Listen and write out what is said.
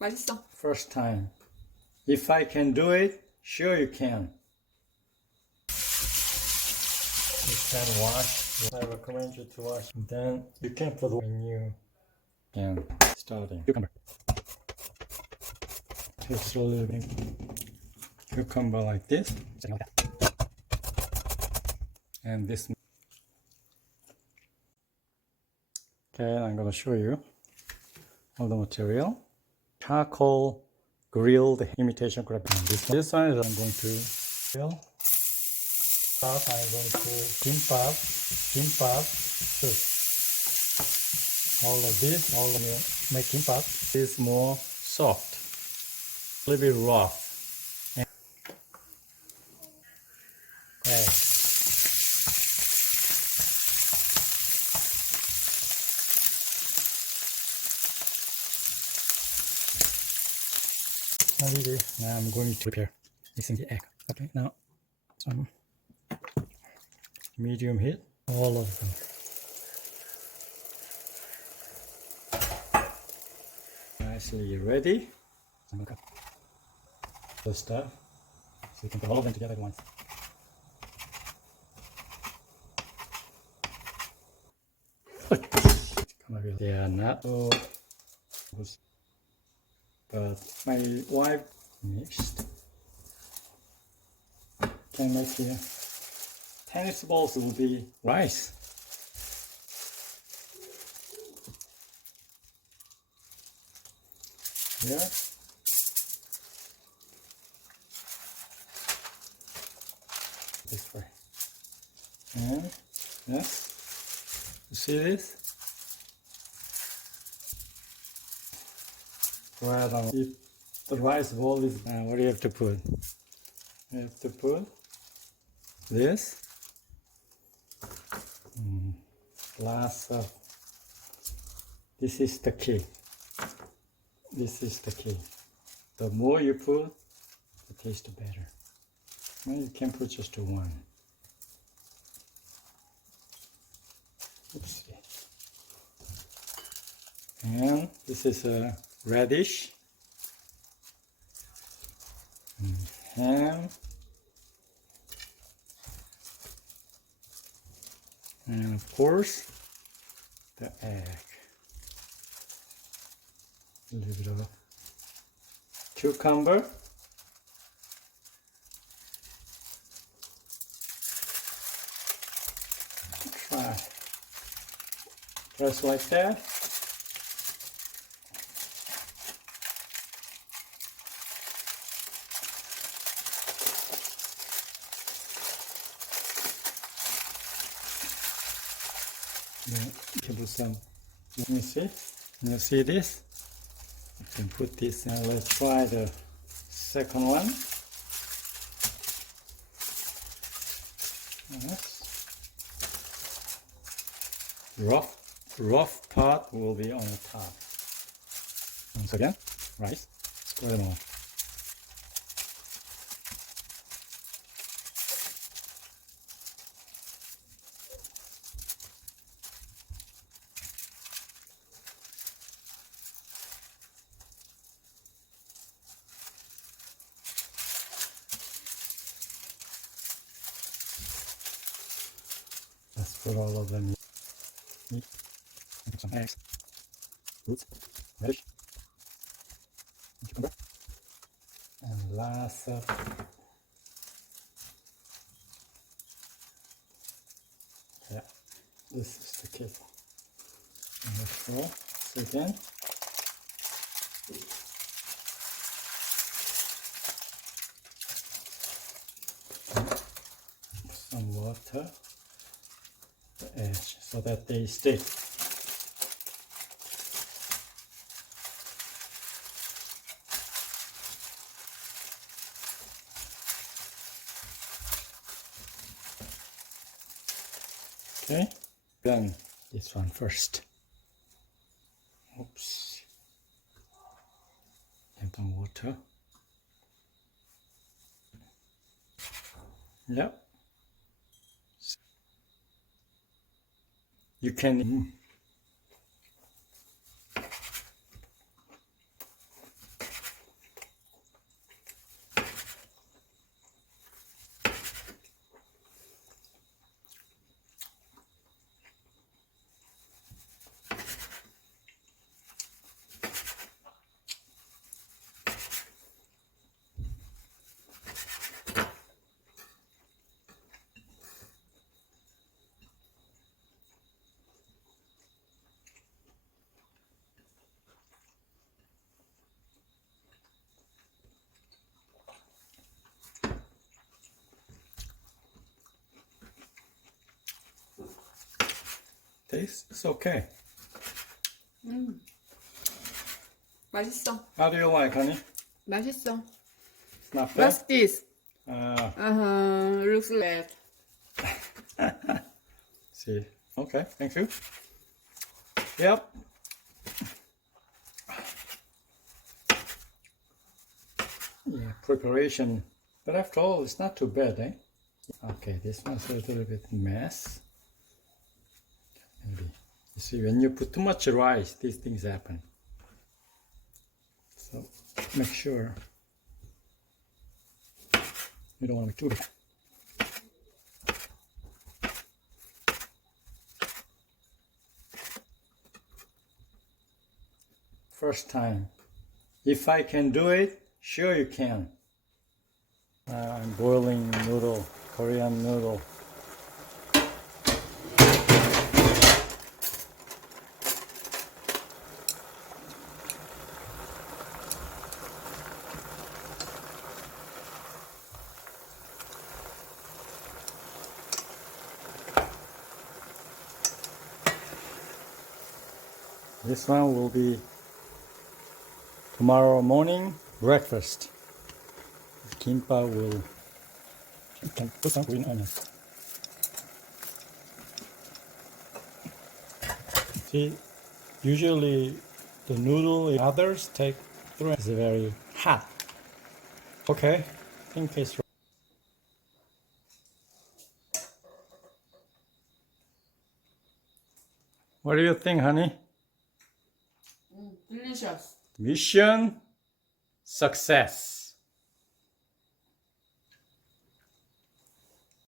맛있어. First time. If I can do it, sure you can. You can wash. I recommend you to wash. Then you can put when you can starting. Cucumber. Just a little bit. Cucumber like this. And this. Okay, I'm going to show you all the material. Charcoal grilled imitation crab. This one is I'm going to grill. I'm going to kimbap soup. All of this, all of you make kimbap is more soft, a little bit rough. And egg. Now I'm going to prepare mixing the egg. Okay, now some medium heat, all of them. Nicely ready. I'm going to cut the stuff so you can put all of them together at once. They are not so, but my wife mixed. Can make here. Tennis balls will be rice. Here. This way. And yes. You see this? Well, if the rice ball is what do you have to put? You have to put this glass of. This is the key. This is the key. The more you put, the taste better. Well, you can put just one. Oopsie. And this is a radish, and ham, and of course the egg. A little bit of cucumber. Try just like that. Then you can put some. Let me see. You see this? You can put this. Now let's try the second one. Yes. Rough part will be on the top. Once again, rice. Spread them all. Let's put all of them in. Meat. Put some eggs, fruits, radish, and cucumber. And last up, yeah, this is the key. And let's go so again. Some water. The edge so that they stick. Okay, then this one first. Oops. And some water. Yep. You can Taste is okay. 맛있어. How do you like, honey? 맛있어. Not What's bad? this? Uh, Looks like. see. Okay, thank you. Yep. Yeah, preparation. But after all, it's not too bad, eh? Okay, this one's a little bit mess. Maybe. You see, when you put too much rice, these things happen. So make sure you don't want to be too big. First time. If I can do it, sure you can. I'm boiling noodle, Korean noodle. This one will be tomorrow morning breakfast. Kimbap will, you can put some green onion. See, usually the noodle others take through is very hot. Okay, I think it's right. What do you think, honey? Delicious. Mission success.